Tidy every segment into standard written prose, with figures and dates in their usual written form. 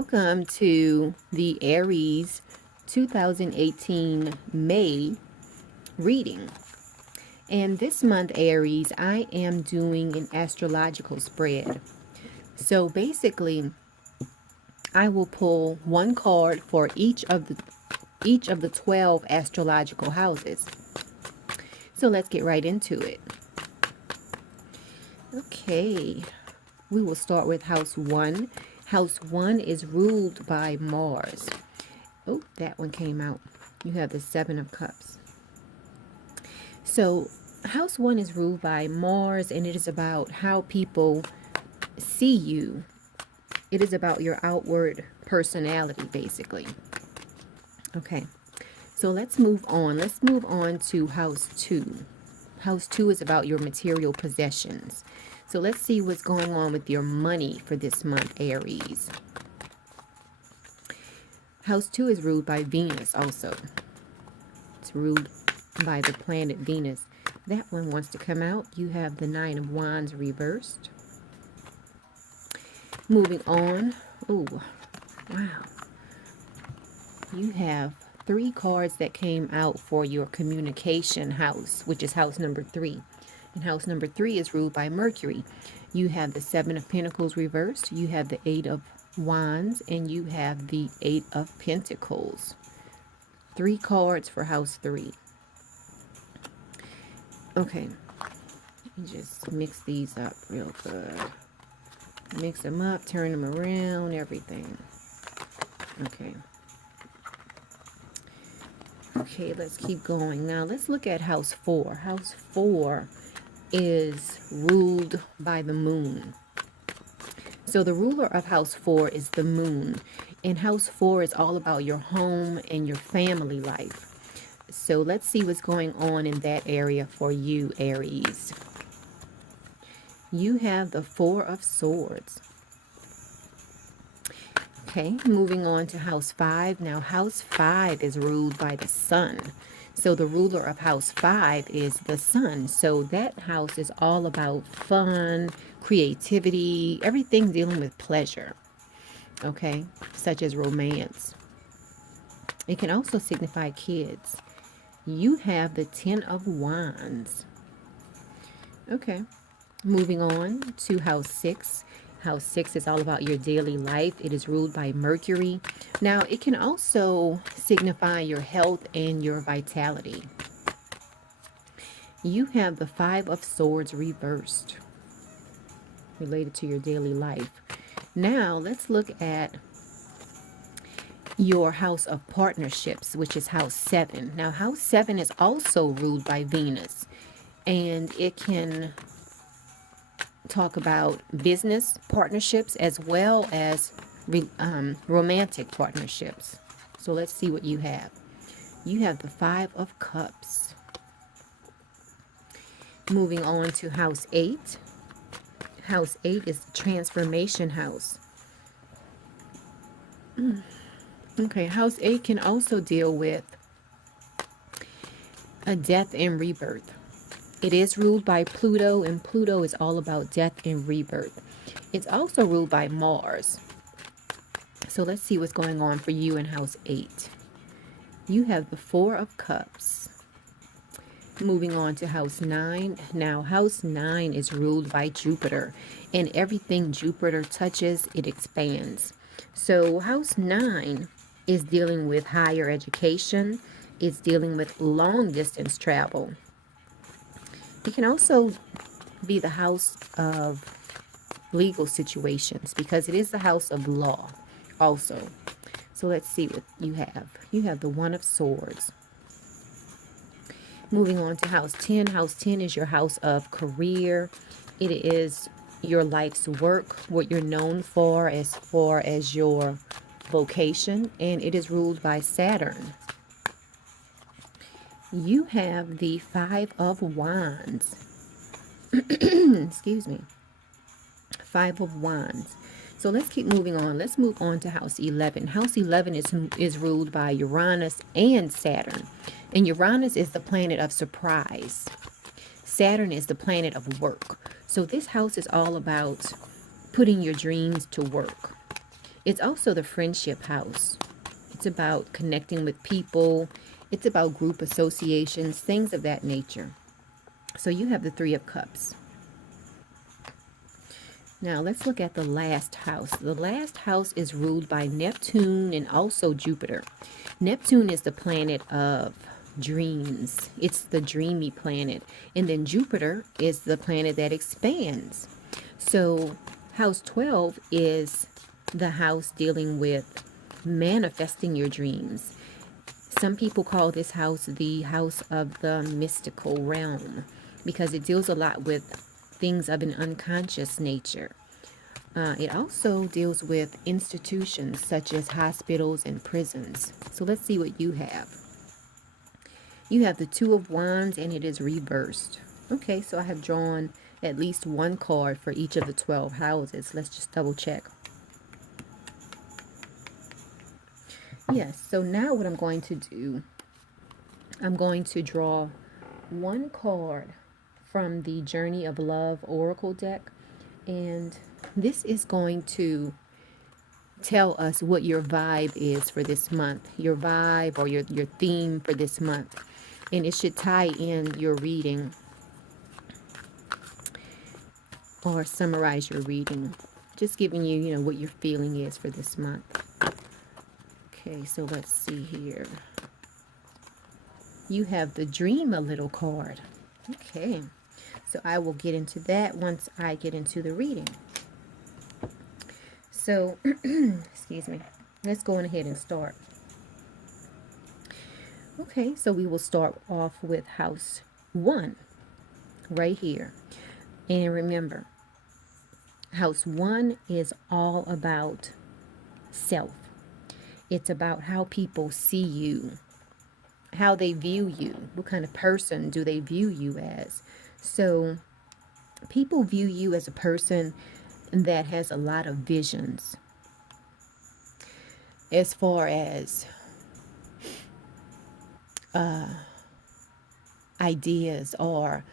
Welcome to the Aries 2018 May reading. And this month, Aries, I am doing an astrological spread. So basically, I will pull one card for each of the 12 astrological houses. So let's get right into it. Okay, we will start with house 1. House 1 is ruled by Mars. Oh, that one came out. You have the Seven of Cups. So, house 1 is ruled by Mars, and it is about how people see you. It is about your outward personality, basically. Okay, so let's move on. Let's move on to house 2. House 2 is about your material possessions. So let's see what's going on with your money for this month, Aries. House 2 is ruled by Venus also. It's ruled by the planet Venus. That one wants to come out. You have the Nine of Wands reversed. Moving on. Oh, wow. You have 3 cards that came out for your communication house, which is house number 3. And house number 3 is ruled by Mercury. You have the Seven of Pentacles reversed. You have the Eight of Wands, and you have the Eight of Pentacles. 3 cards for house 3. Okay, let me just mix these up real good. Mix them up, turn them around, everything. Okay. Okay, let's keep going. Now, let's look at house 4. House 4 is ruled by the moon. So the ruler of house 4 is the moon. And house 4 is all about your home and your family life. So let's see what's going on in that area for you, Aries. You have the Four of Swords. Okay, moving on to house 5. Now, house 5 is ruled by the sun. So the ruler of house 5 is the sun. So that house is all about fun, creativity, everything dealing with pleasure. Okay, such as romance. It can also signify kids. You have the Ten of Wands. Okay, moving on to house 6. House 6 is all about your daily life. It is ruled by Mercury. Now, it can also signify your health and your vitality. You have the Five of Swords reversed, related to your daily life. Now, let's look at your house of partnerships, which is house 7. Now, house 7 is also ruled by Venus, and it can talk about business partnerships as well as romantic partnerships. So let's see what you have. You have the Five of Cups. Moving on to house 8. House 8 is the transformation house. Okay, house 8 can also deal with a death and rebirth. It is ruled by Pluto, and Pluto is all about death and rebirth. It's also ruled by Mars. So let's see what's going on for you in house 8. You have the Four of Cups. Moving on to house 9. Now, house 9 is ruled by Jupiter, and everything Jupiter touches, it expands. So house 9 is dealing with higher education. It's dealing with long distance travel. It can also be the house of legal situations, because it is the house of law also. So let's see what you have. You have the One of Swords. Moving on to house 10. House 10 is your house of career. It is your life's work, what you're known for as far as your vocation, and it is ruled by Saturn. You have the Five of Wands. Excuse me. Five of Wands. So let's keep moving on. Let's move on to house 11. House 11 is ruled by Uranus and Saturn. And Uranus is the planet of surprise. Saturn is the planet of work. So this house is all about putting your dreams to work. It's also the friendship house. It's about connecting with people. It's about group associations, things of that nature. So you have the Three of Cups. Now let's look at the last house. The last house is ruled by Neptune and also Jupiter. Neptune is the planet of dreams. It's the dreamy planet. And then Jupiter is the planet that expands. So house 12 is the house dealing with manifesting your dreams. Some people call this house the house of the mystical realm because it deals a lot with things of an unconscious nature. It also deals with institutions such as hospitals and prisons. So let's see what you have. You have the Two of Wands and it is reversed. Okay, so I have drawn at least one card for each of the 12 houses. Let's just double check. Yes, so now what I'm going to do, I'm going to draw one card from the Journey of Love Oracle deck, and this is going to tell us what your vibe is for this month, your vibe or your theme for this month, and it should tie in your reading or summarize your reading, just giving you, what your feeling is for this month. Okay, so let's see here. You have the Dream a Little card. Okay, so I will get into that once I get into the reading. So, excuse me, let's go on ahead and start. Okay, so we will start off with house 1 right here. And remember, house 1 is all about self. It's about how people see you, how they view you, what kind of person do they view you as. So people view you as a person that has a lot of visions as far as ideas or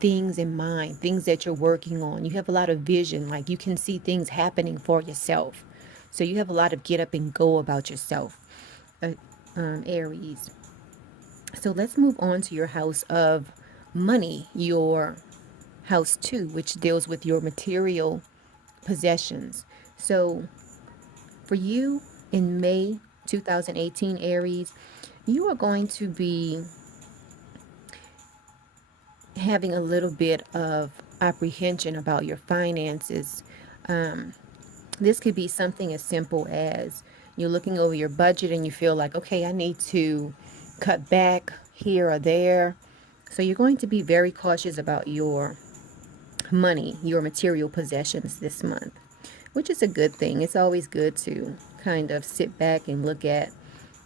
things in mind, things that you're working on. You have a lot of vision, like you can see things happening for yourself. So you have a lot of get up and go about yourself, Aries. So let's move on to your house of money, your house 2, which deals with your material possessions. So for you in May 2018, Aries, you are going to be having a little bit of apprehension about your finances. This could be something as simple as you're looking over your budget and you feel like, okay, I need to cut back here or there. So you're going to be very cautious about your money, your material possessions this month, which is a good thing. It's always good to kind of sit back and look at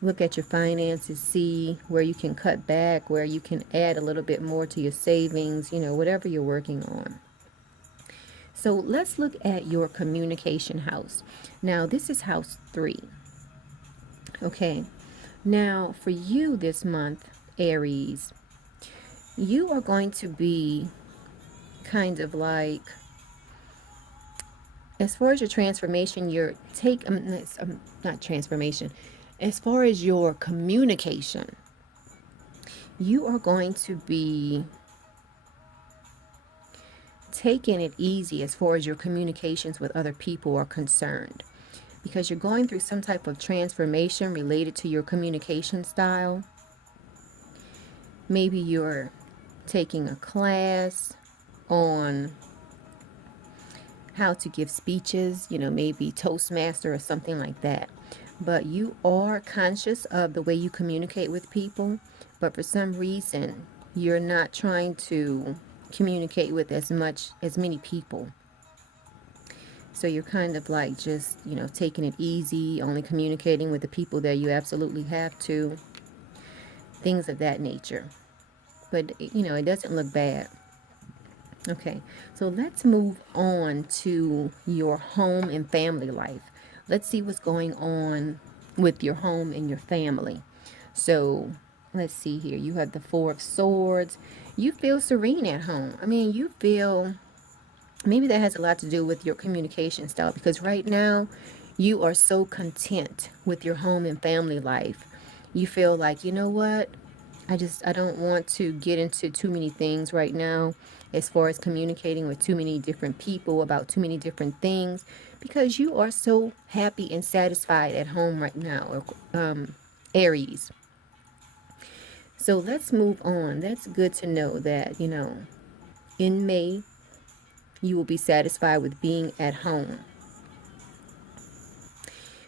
your finances, see where you can cut back, where you can add a little bit more to your savings, whatever you're working on. So let's look at your communication house. Now, this is house 3. Okay. Now, for you this month, Aries, you are going to be kind of like, as far as your transformation, not transformation, as far as your communication, you are going to be taking it easy as far as your communications with other people are concerned, because you're going through some type of transformation related to your communication style. Maybe you're taking a class on how to give speeches, maybe Toastmaster or something like that. But you are conscious of the way you communicate with people, but for some reason you're not trying to communicate with as many people. So you're kind of like just, taking it easy, only communicating with the people that you absolutely have to, things of that nature. But, it doesn't look bad. Okay, so let's move on to your home and family life. Let's see what's going on with your home and your family. So let's see here. You have the Four of Swords. You feel serene at home. I mean, you feel, maybe that has a lot to do with your communication style, because right now You are so content with your home and family life. You feel like, you know what? I don't want to get into too many things right now as far as communicating with too many different people about too many different things because you are so happy and satisfied at home right now, Aries. So let's move on. That's good to know that, in May, you will be satisfied with being at home.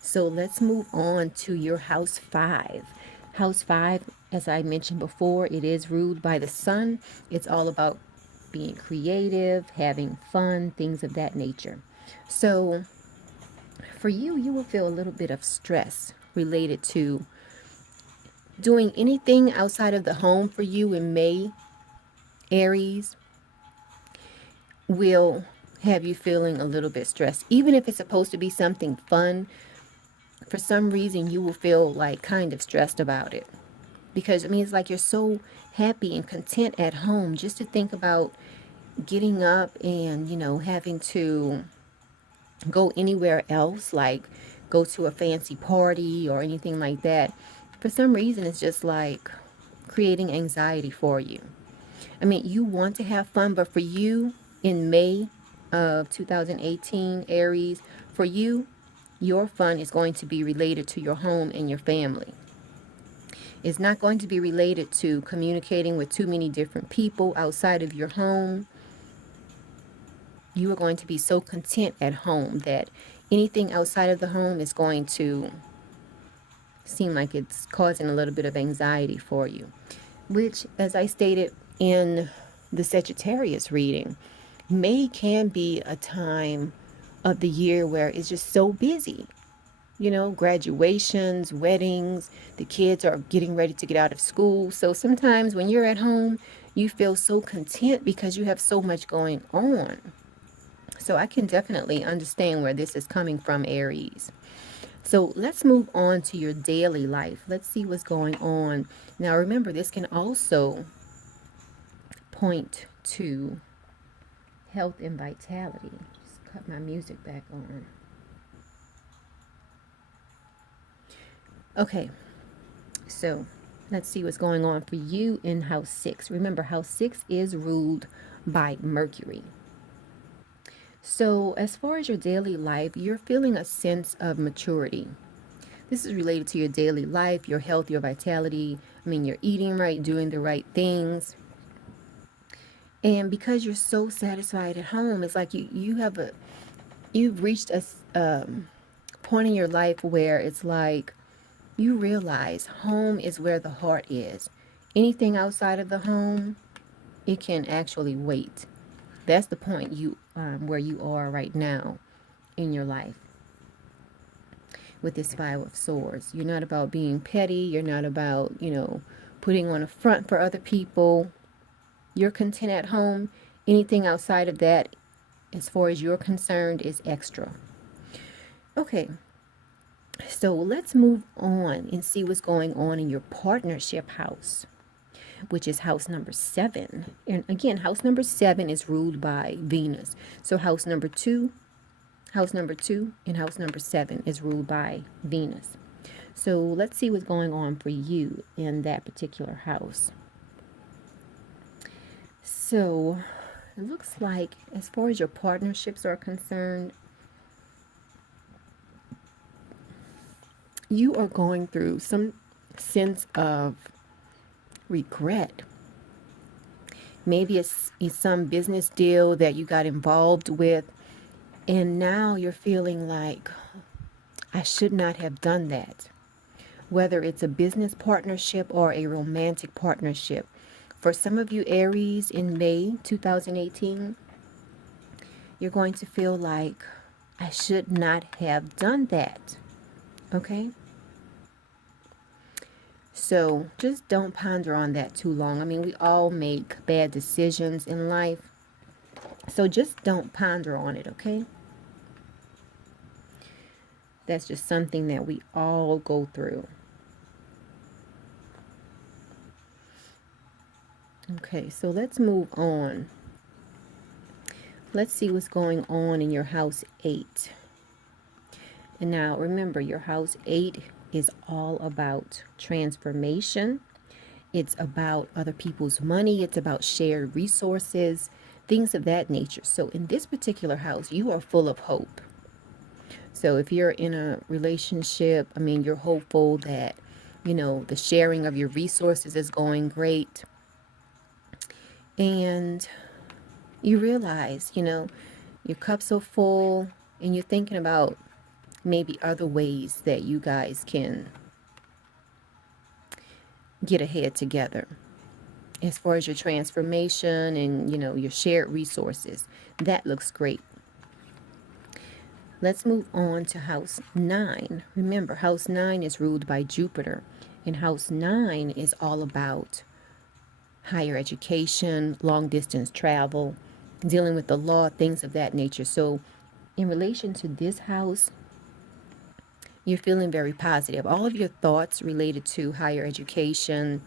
So let's move on to your house 5. House 5, as I mentioned before, it is ruled by the sun. It's all about being creative, having fun, things of that nature. So for you, you will feel a little bit of stress related to doing anything outside of the home for you in May, Aries, will have you feeling a little bit stressed. Even if it's supposed to be something fun, for some reason you will feel like kind of stressed about it. Because I mean, it's like you're so happy and content at home just to think about getting up and, having to go anywhere else, like go to a fancy party or anything like that. For some reason, it's just like creating anxiety for you. I mean, you want to have fun, but for you in May of 2018, Aries, for you, your fun is going to be related to your home and your family. It's not going to be related to communicating with too many different people outside of your home. You are going to be so content at home that anything outside of the home is going to seem like it's causing a little bit of anxiety for you. Which, as I stated in the Sagittarius reading, May can be a time of the year where it's just so busy. Graduations, weddings, the kids are getting ready to get out of school. So sometimes when you're at home, you feel so content because you have so much going on. So I can definitely understand where this is coming from, Aries. So let's move on to your daily life. Let's see what's going on. Now remember, this can also point to health and vitality. Just cut my music back on. Okay, so let's see what's going on for you in house 6. Remember, house 6 is ruled by Mercury. So as far as your daily life, you're feeling a sense of maturity. This is related to your daily life, your health, your vitality. I mean, you're eating right, doing the right things. And because you're so satisfied at home, it's like you've reached a point in your life where it's like you realize home is where the heart is. Anything outside of the home, it can actually wait. That's the point where you are right now in your life with this 5 of Swords. You're not about being petty. You're not about, putting on a front for other people. You're content at home. Anything outside of that, as far as you're concerned, is extra. Okay, so let's move on and see what's going on in your partnership house, which is house number 7. And again, house number 7 is ruled by Venus. So house number 2, and house number 7 is ruled by Venus. So let's see what's going on for you in that particular house. So it looks like as far as your partnerships are concerned, you are going through some sense of regret. Maybe it's some business deal that you got involved with, and now you're feeling like, I should not have done that. Whether it's a business partnership or a romantic partnership. For some of you Aries in May 2018, you're going to feel like, I should not have done that. Okay? So just don't ponder on that too long. I mean, we all make bad decisions in life. So just don't ponder on it, okay? That's just something that we all go through. Okay, so let's move on. Let's see what's going on in your house 8. And now remember, your house 8 is all about transformation. It's about other people's money. It's about shared resources, things of that nature. So in this particular house, you are full of hope. So if you're in a relationship, I mean, you're hopeful that, the sharing of your resources is going great. And you realize, your cups are full and you're thinking about maybe other ways that you guys can get ahead together as far as your transformation and, your shared resources. That looks great. Let's move on to house 9. Remember, house 9 is ruled by Jupiter, and house 9 is all about higher education, long distance travel, dealing with the law, things of that nature. So, in relation to this house, you're feeling very positive. All of your thoughts related to higher education,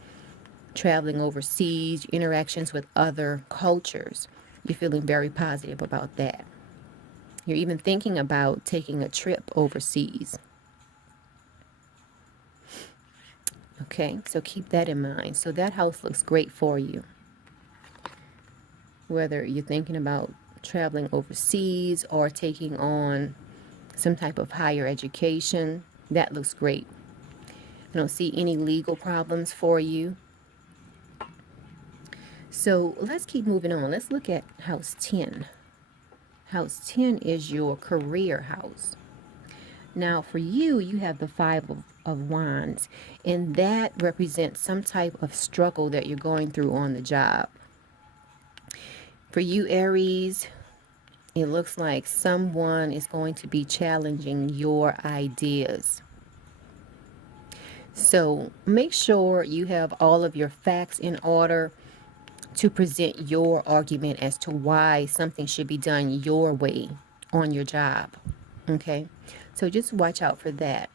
traveling overseas, interactions with other cultures, you're feeling very positive about that. You're even thinking about taking a trip overseas. Okay, so keep that in mind. So that house looks great for you. Whether you're thinking about traveling overseas or taking on some type of higher education, that looks great. I don't see any legal problems for you. So let's keep moving on. Let's look at house 10. House 10 is your career house. Now for you, you have the 5 of Wands, and that represents some type of struggle that you're going through on the job. For you, Aries, it looks like someone is going to be challenging your ideas. So make sure you have all of your facts in order to present your argument as to why something should be done your way on your job. Okay? So just watch out for that.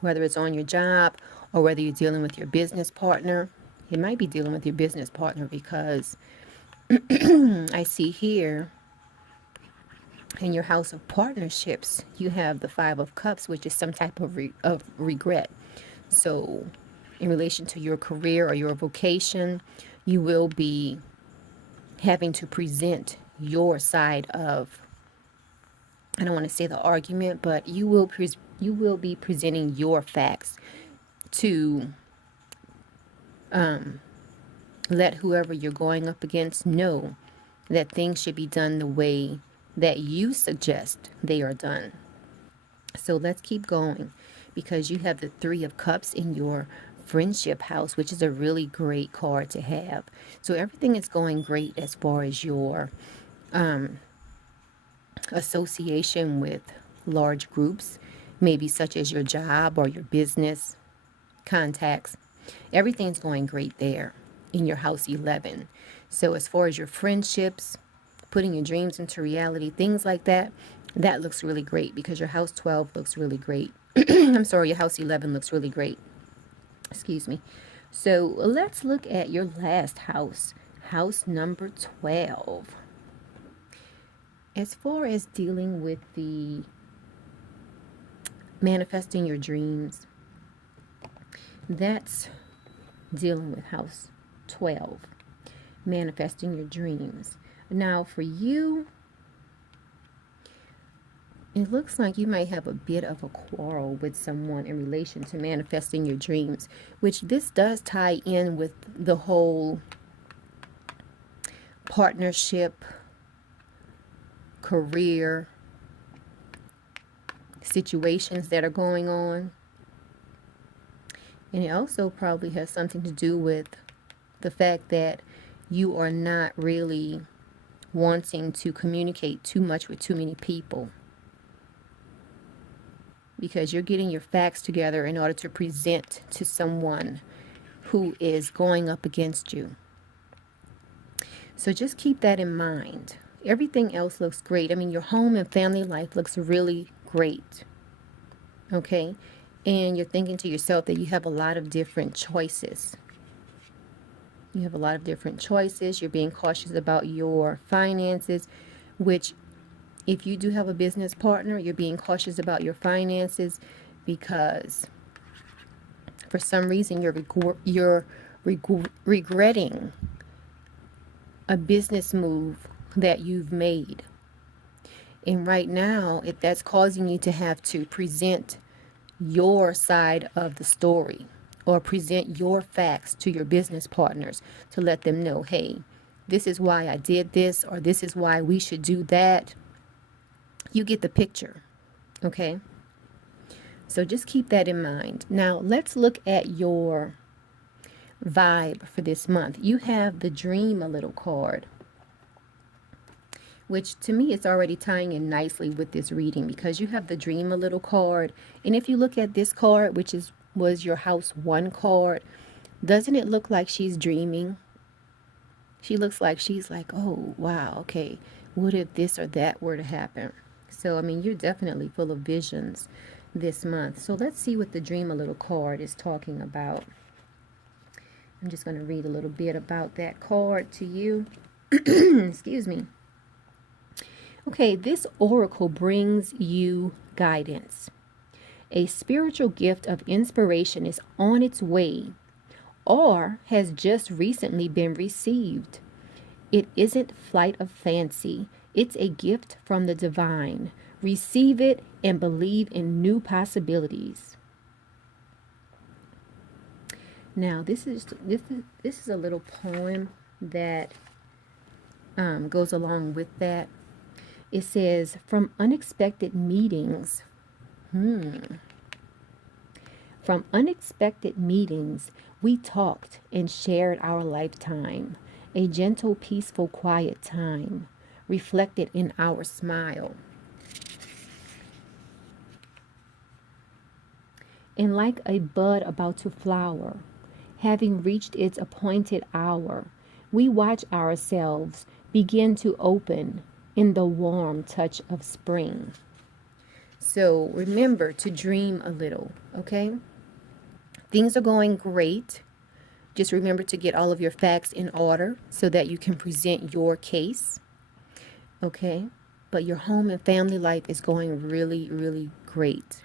Whether it's on your job or whether you're dealing with your business partner. You might be dealing with your business partner because I see here in your house of partnerships, you have the 5 of Cups, which is some type of regret. So in relation to your career or your vocation, you will be having to present your side of, I don't want to say the argument, but you will be presenting your facts to let whoever you're going up against know that things should be done the way that you suggest they are done. So let's keep going, because you have the 3 of Cups in your friendship house, which is a really great card to have. So everything is going great as far as your association with large groups, maybe such as your job or your business contacts. Everything's going great there in your house 11. So as far as your friendships, putting your dreams into reality, things like that, that looks really great because your house 12 looks really great. I'm sorry, your house 11 looks really great. Excuse me. So let's look at your last house, house number 12. As far as dealing with the manifesting your dreams, that's dealing with house 12, manifesting your dreams. Now for you, it looks like you might have a bit of a quarrel with someone in relation to manifesting your dreams, which this does tie in with the whole partnership, career situations that are going on. And it also probably has something to do with the fact that you are not really wanting to communicate too much with too many people, because you're getting your facts together in order to present to someone who is going up against you. So just keep that in mind. Everything else looks great. I mean, your home and family life looks really great. Okay? And you're thinking to yourself that you have a lot of different choices. You have a lot of different choices. You're being cautious about your finances, which If you do have a business partner, you're being cautious about your finances because for some reason you're regretting a business move that you've made. And right now, if that's causing you to have to present your side of the story or present your facts to your business partners to let them know, hey, this is why I did this, or this is why we should do that. You get the picture, okay? So just keep that in mind. Now, let's look at your vibe for this month. You have the Dream a Little card, which to me is already tying in nicely with this reading because you have the Dream a Little card. And if you look at this card, which was your House 1 card, doesn't it look like she's dreaming? She looks like she's like, oh, wow, okay, what if this or that were to happen? So, I mean, you're definitely full of visions this month. So let's see what the Dream a Little card is talking about. I'm just going to read a little bit about that card to you. Excuse me. Okay, this oracle brings you guidance. A spiritual gift of inspiration is on its way or has just recently been received. It isn't flight of fancy. It's a gift from the divine. Receive it and believe in new possibilities. Now, this is a little poem that goes along with that. It says, from unexpected meetings, from unexpected meetings, we talked and shared our lifetime, a gentle, peaceful, quiet time, reflected in our smile. And like a bud about to flower, having reached its appointed hour, we watch ourselves begin to open in the warm touch of spring. So remember to dream a little, okay? Things are going great. Just remember to get all of your facts in order so that you can present your case, okay? But your home and family life is going really, really great.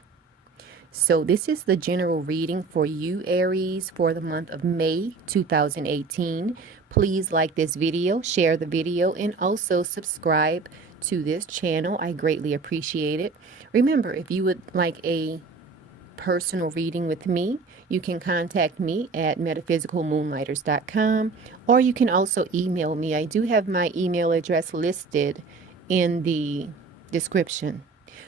So this is the general reading for you, Aries, for the month of May 2018. Please like this video, share the video, and also subscribe to this channel. I greatly appreciate it. Remember, if you would like a personal reading with me, you can contact me at metaphysicalmoonlighters.com, or you can also email me. I do have my email address listed in the description.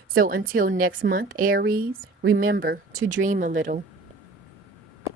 So until next month, Aries, remember to dream a little.